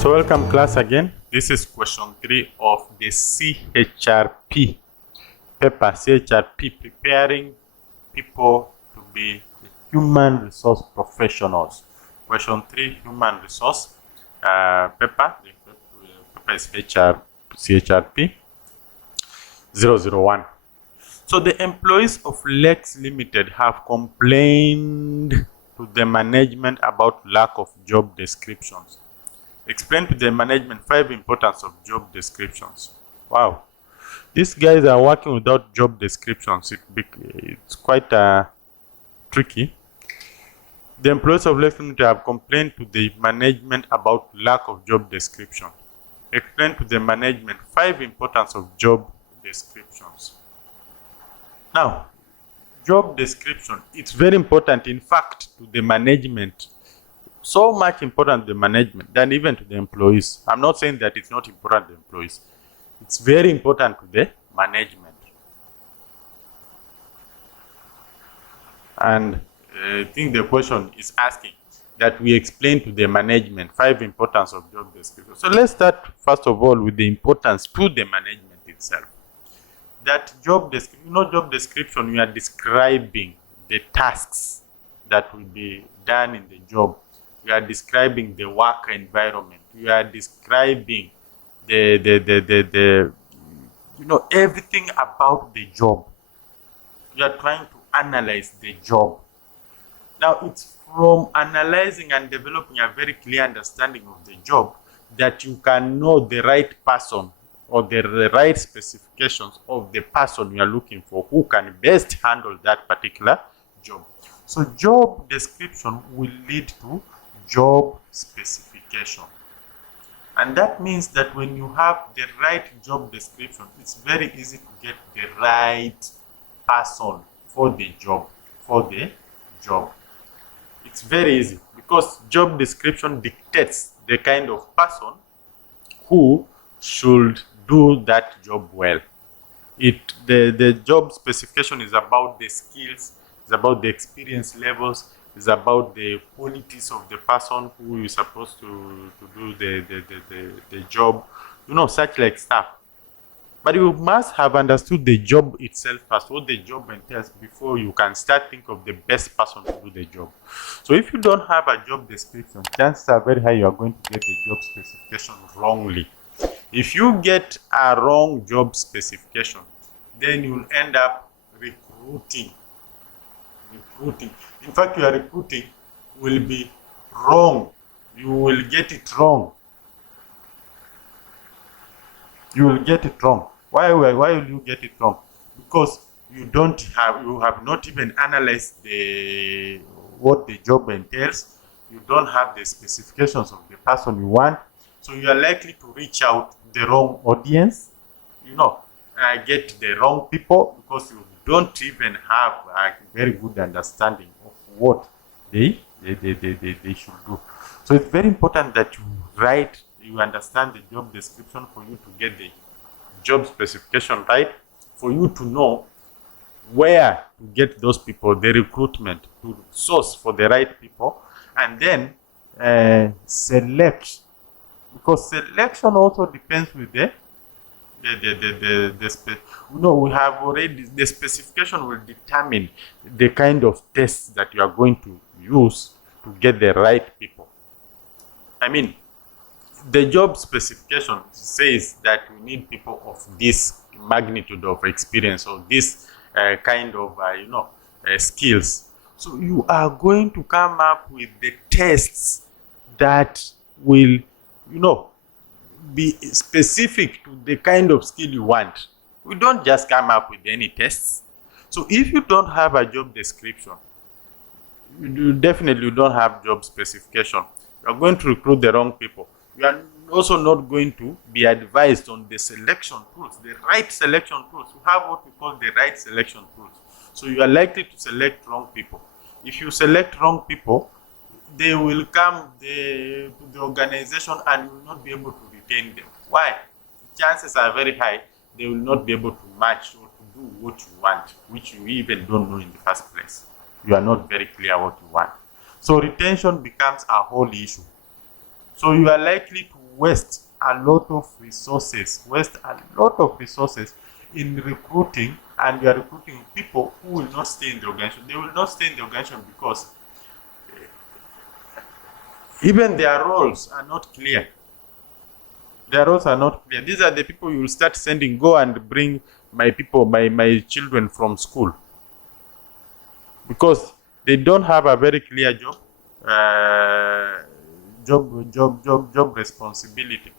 So welcome class again. This is question 3 of the CHRP paper. CHRP, preparing people to be human resource professionals. Question 3, human resource paper. The paper is CHRP 001. So the employees of Lex Limited have complained to the management about lack of job descriptions. Explain to the management 5 importance of job descriptions. Wow, these guys are working without job descriptions. It's quite tricky. The employees of Lex Limited have complained to the management about lack of job description. Explain to the management 5 importance of job descriptions. Now, job description, it's very important, in fact, to the management. So much important to the management than even to the employees. I'm not saying that it's not important to the employees. It's very important to the management. And I think the question is asking that we explain to the management 5 importance of job description. So let's start first of all with the importance to the management itself. That job description, job description, we are describing the tasks that will be done in the job. We are describing the work environment. We are describing everything about the job. We are trying to analyze the job. Now, it's from analyzing and developing a very clear understanding of the job that you can know the right person or the right specifications of the person you are looking for who can best handle that particular job. So job description will lead to job specification. And that means that when you have the right job description, it's very easy to get the right person for the job. It's very easy because job description dictates the kind of person who should do that job well. The job specification is about the skills, it's about the experience levels, it's about the qualities of the person who is supposed to do the job, such like stuff. But you must have understood the job itself first, what the job entails, before you can start think of the best person to do the job. So if you don't have a job description, chances are very high you are going to get the job specification wrongly. If you get a wrong job specification, then you'll end up recruiting. In fact, your recruiting will be wrong. You will get it wrong. You will get it wrong. Why will you get it wrong? Because you have not even analyzed what the job entails. You don't have the specifications of the person you want. So you are likely to reach out the wrong audience, get the wrong people, because you don't even have a very good understanding of what they should do. So it's very important that you understand the job description for you to get the job specification right, for you to know where to get those people, the recruitment, to source for the right people, and then select. Because selection also depends with we have already, the specification will determine the kind of tests that you are going to use to get the right people. I mean, the job specification says that we need people of this magnitude of experience or this kind of skills. So you are going to come up with the tests that will be specific to the kind of skill you want. We don't just come up with any tests. So if you don't have a job description, you definitely don't have job specification. You are going to recruit the wrong people. You are also not going to be advised on the selection tools, the right selection tools. You have what we call the right selection tools. So you are likely to select wrong people. If you select wrong people, they will come to the organization and you will not be able to retain them. Why? Chances are very high they will not be able to match or to do what you want, which you even don't know in the first place. You are not very clear what you want. So retention becomes a whole issue. So you are likely to waste a lot of resources, in recruiting, and you are recruiting people who will not stay in the organization. They will not stay in the organization because even their roles are not clear. These are the people you will start sending, go and bring my people, my children from school, because they don't have a very clear job responsibility.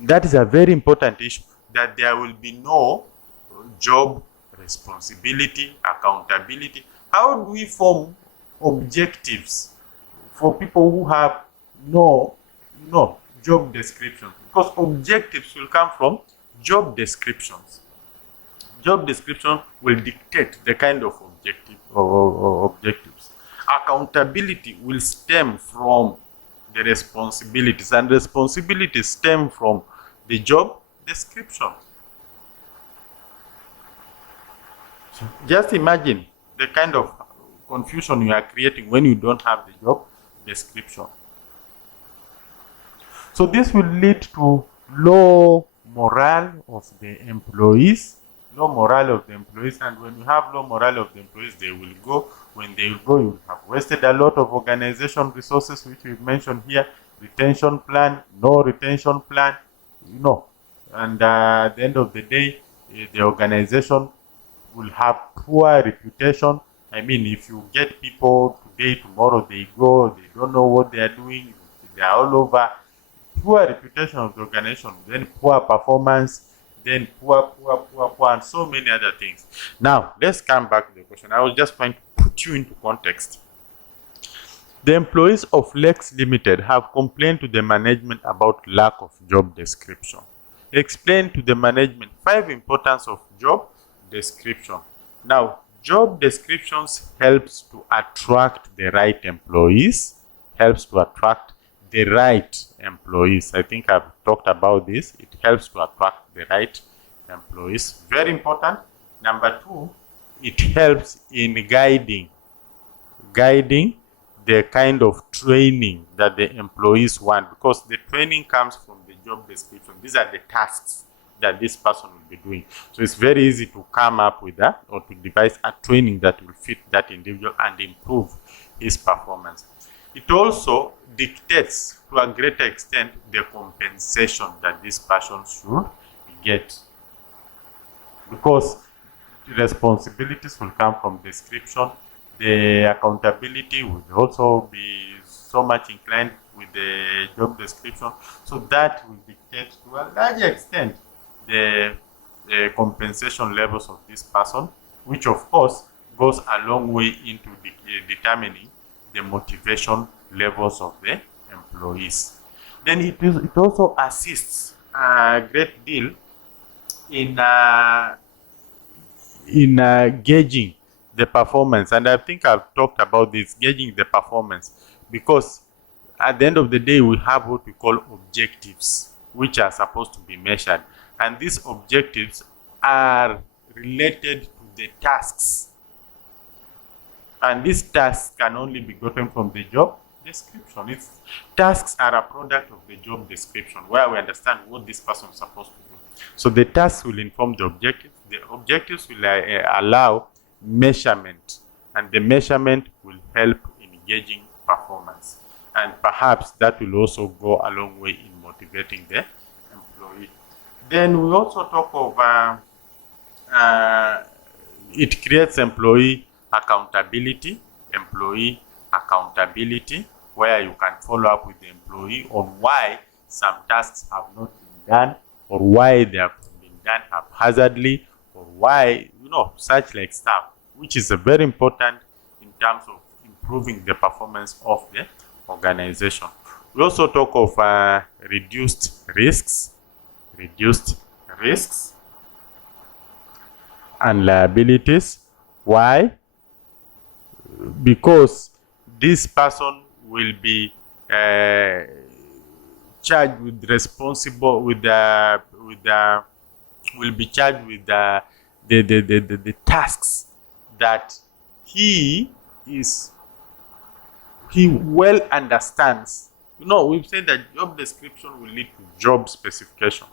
That is a very important issue, that there will be no job responsibility, accountability. How do we form objectives for people who have no job descriptions? Because objectives will come from job descriptions. Job description will dictate the kind of objectives. Accountability will stem from the responsibilities, and responsibilities stem from the job description. So just imagine the kind of confusion you are creating when you don't have the job description. So this will lead to low morale of the employees, and when you have low morale of the employees, they will go. When they go, you have wasted a lot of organization resources, which we've mentioned here. Retention plan, no retention plan, and at the end of the day, the organization will have poor reputation. I mean, if you get people today, tomorrow they go, they don't know what they are doing, they are all over. Poor reputation of the organization, then poor performance, then poor, and so many other things. Now, let's come back to the question. I was just trying to put you into context. The employees of Lex Limited have complained to the management about lack of job description. Explain to the management 5 importance of job description. Now, job descriptions helps to attract the right employees, I think I've talked about this. It helps to attract the right employees. Very important. Number 2, it helps in guiding the kind of training that the employees want, because the training comes from the job description. These are the tasks that this person will be doing. So it's very easy to come up with that, or to devise a training that will fit that individual and improve his performance. It also dictates to a greater extent the compensation that this person should get, because the responsibilities will come from description. The accountability will also be so much inclined with the job description, so that will dictate to a large extent the compensation levels of this person, which of course goes a long way into determining the motivation levels of the employees. Then it also assists a great deal in gauging the performance, and I think I've talked about this, gauging the performance, because at the end of the day we have what we call objectives, which are supposed to be measured, and these objectives are related to the tasks, and these tasks can only be gotten from the job description. Tasks are a product of the job description, where we understand what this person is supposed to do. So the tasks will inform the objectives. The objectives will allow measurement, and the measurement will help in gauging performance, and perhaps that will also go a long way in motivating the employee. Then we also talk of it creates employee accountability, where you can follow up with the employee on why some tasks have not been done, or why they have been done haphazardly, or why, such like stuff, which is very important in terms of improving the performance of the organization. We also talk of reduced risks and liabilities. Why? Because this person will be charged with the tasks that he well understands we've said that job description will lead to job specification.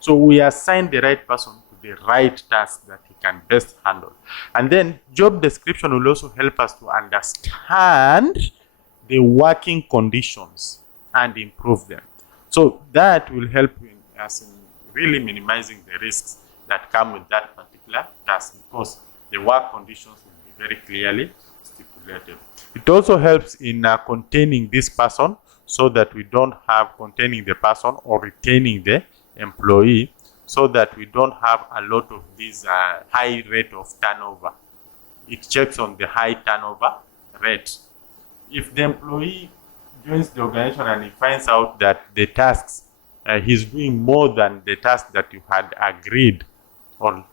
So we assign the right person to the right task that he can best handle. And then job description will also help us to understand the working conditions and improve them. So that will help us in really minimizing the risks that come with that particular task, because the work conditions will be very clearly stipulated. It also helps in containing this person, so that we don't have containing the person or retaining the employee, so that we don't have a lot of this high rate of turnover. It checks on the high turnover rate. If the employee joins the organization and he finds out that the tasks, he's doing more than the tasks that you had agreed, or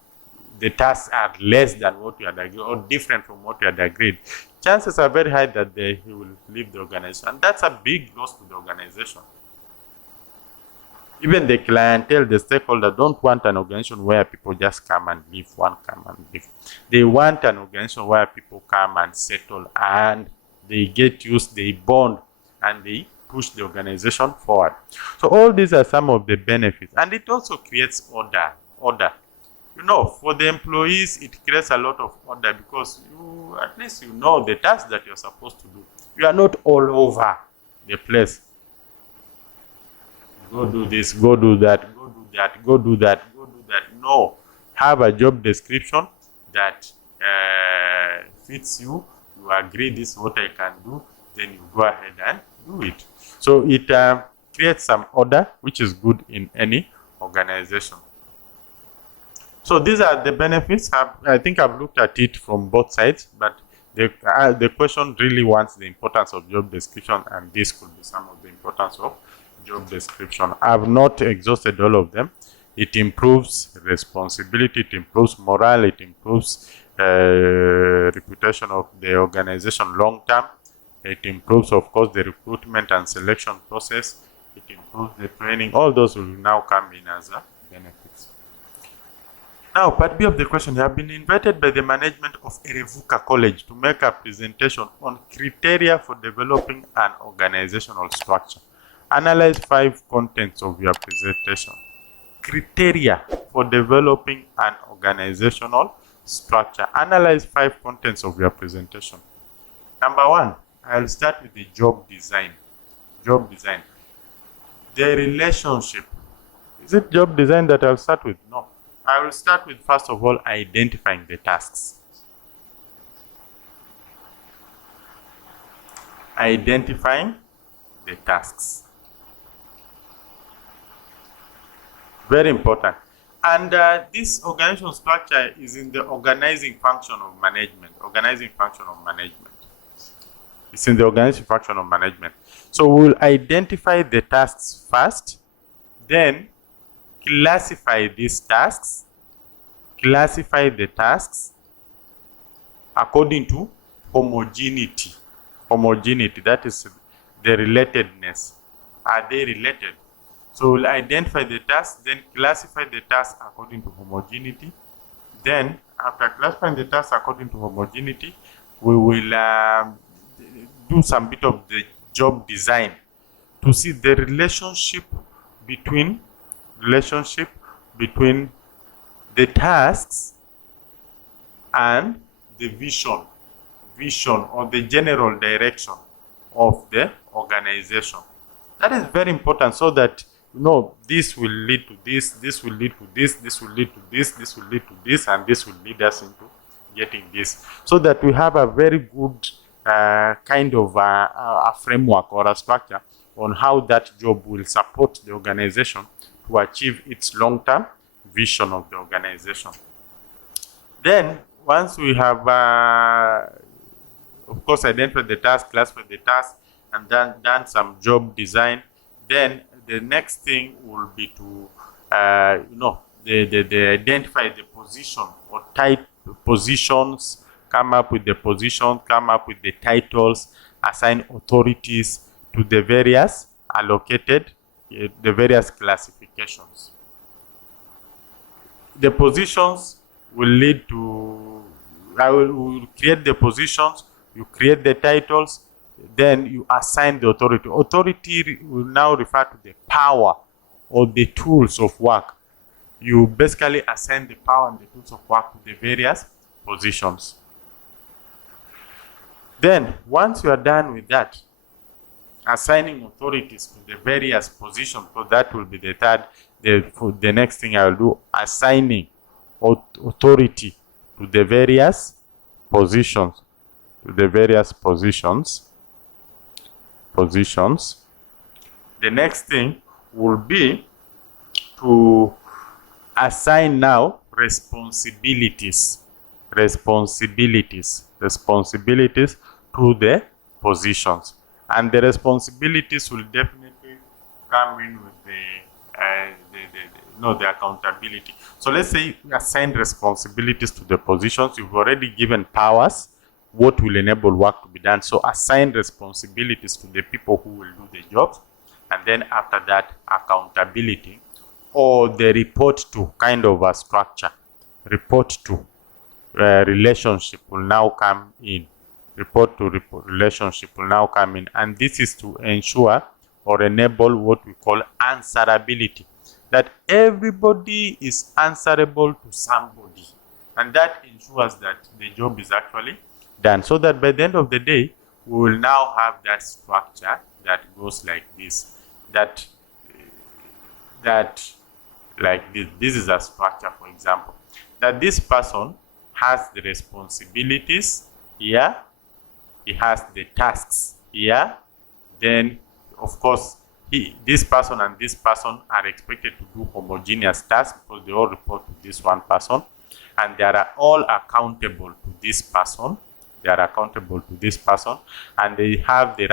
the tasks are less than what you had agreed, or different from what you had agreed, chances are very high that he will leave the organization. And that's a big loss to the organization. Even the clientele, the stakeholder, don't want an organization where people just come and leave, one come and leave. They want an organization where people come and settle, and they get used, they bond, and they push the organization forward. So all these are some of the benefits. And it also creates order. For the employees, it creates a lot of order, because at least the tasks that you're supposed to do. You are not all over the place. Go do this, go do that, go do that, go do that, go do that. No. Have a job description that fits you. You agree this is what I can do, then you go ahead and do it. So it creates some order, which is good in any organization. So these are the benefits. I think I've looked at it from both sides, but the question really wants the importance of job description, and this could be some of the importance of job description. I've not exhausted all of them. It improves responsibility, it improves morale, it improves reputation of the organization long term. It improves, of course, the recruitment and selection process. It improves the training. All those will now come in as benefits. Now, part B of the question: you have been invited by the management of Erevuka College to make a presentation on criteria for developing an organizational structure. Analyze 5 contents of your presentation. Criteria for developing an organizational structure. Analyze 5 contents of your presentation. Number 1, I'll start with the job design. Job design. The relationship. Is it job design that I'll start with? No. I will start with, first of all, identifying the tasks. Identifying the tasks. Very important. And this organizational structure is in the organizing function of management. Organizing function of management. It's in the organizing function of management. So we'll identify the tasks first, then classify these tasks, classify the tasks according to homogeneity. Homogeneity, that is the relatedness. Are they related? So we'll identify the tasks, then classify the tasks according to homogeneity. Then, after classifying the tasks according to homogeneity, we will do some bit of the job design to see the relationship between the tasks and the vision or the general direction of the organization. That is very important, so that this will lead to this, this will lead to this, this will lead to this, this will lead to this, and this will lead us into getting this, so that we have a very good kind of a framework or a structure on how that job will support the organization to achieve its long-term vision of the organization. Then, once we have, of course, identified the task, classified the task, and then done some job design, then the next thing will be to, identify the position or type positions, come up with the positions, come up with the titles, assign authorities to the various allocated, the various classifications. The positions will lead to, will create the positions, you create the titles, then you assign the authority. Authority will now refer to the power or the tools of work. You basically assign the power and the tools of work to the various positions. Then, once you are done with that, assigning authorities to the various positions, so that will be the third, the next thing I will do, assigning authority to the various positions, The next thing will be to assign now responsibilities to the positions, and the responsibilities will definitely come in with the accountability. So let's say you assign responsibilities to the positions. You've already given powers, what will enable work to be done. So assign responsibilities to the people who will do the jobs, and then after that, accountability or the report to kind of a structure. Report to relationship will now come in. Relationship will now come in, and this is to ensure or enable what we call answerability, that everybody is answerable to somebody, and that ensures that the job is actually done, so that by the end of the day, we will now have that structure that goes like this, like this. This is a structure, for example, that this person has the responsibilities here, he has the tasks here, then of course this person and this person are expected to do homogeneous tasks because they all report to this one person, and they are all accountable to this person. And they have the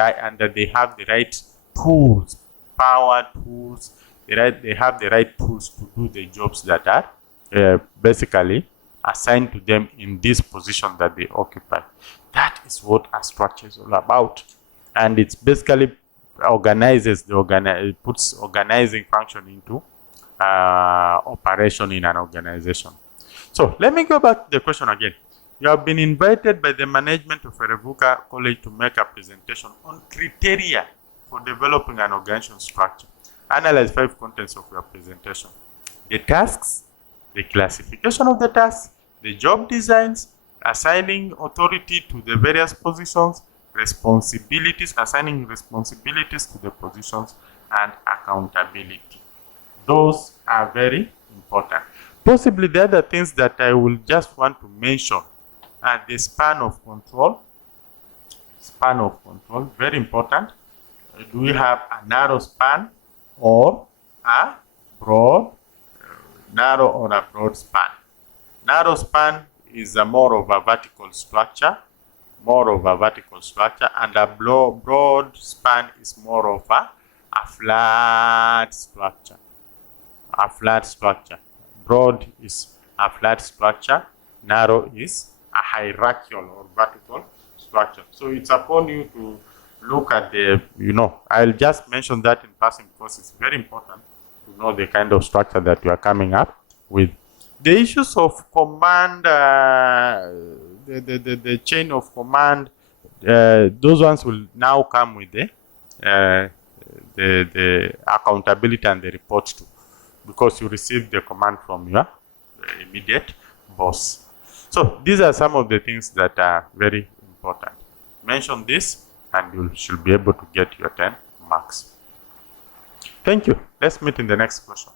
right tools, power tools. They have the right tools to do the jobs that are basically assigned to them in this position that they occupy. That is what a structure is all about, and it's basically puts organizing function into operation in an organization. So let me go back to the question again. You have been invited by the management of Erevuka College to make a presentation on criteria for developing an organization structure. Analyze 5 contents of your presentation: the tasks, the classification of the tasks, the job designs, assigning authority to the various positions, assigning responsibilities to the positions, and accountability. Those are very important. Possibly the other things that I will just want to mention are the span of control. Very important. Do we have a narrow span or a broad span? Narrow span is more of a vertical structure, and a broad span is more of a flat structure. Broad is a flat structure, narrow is a hierarchical or vertical structure. So it's upon you to look at I'll just mention that in passing because it's very important to know the kind of structure that you are coming up with. The issues of command, the chain of command, those ones will now come with the accountability and the report to, because you receive the command from your immediate boss. So these are some of the things that are very important. Mention this and you should be able to get your 10 marks. Thank you. Let's meet in the next question.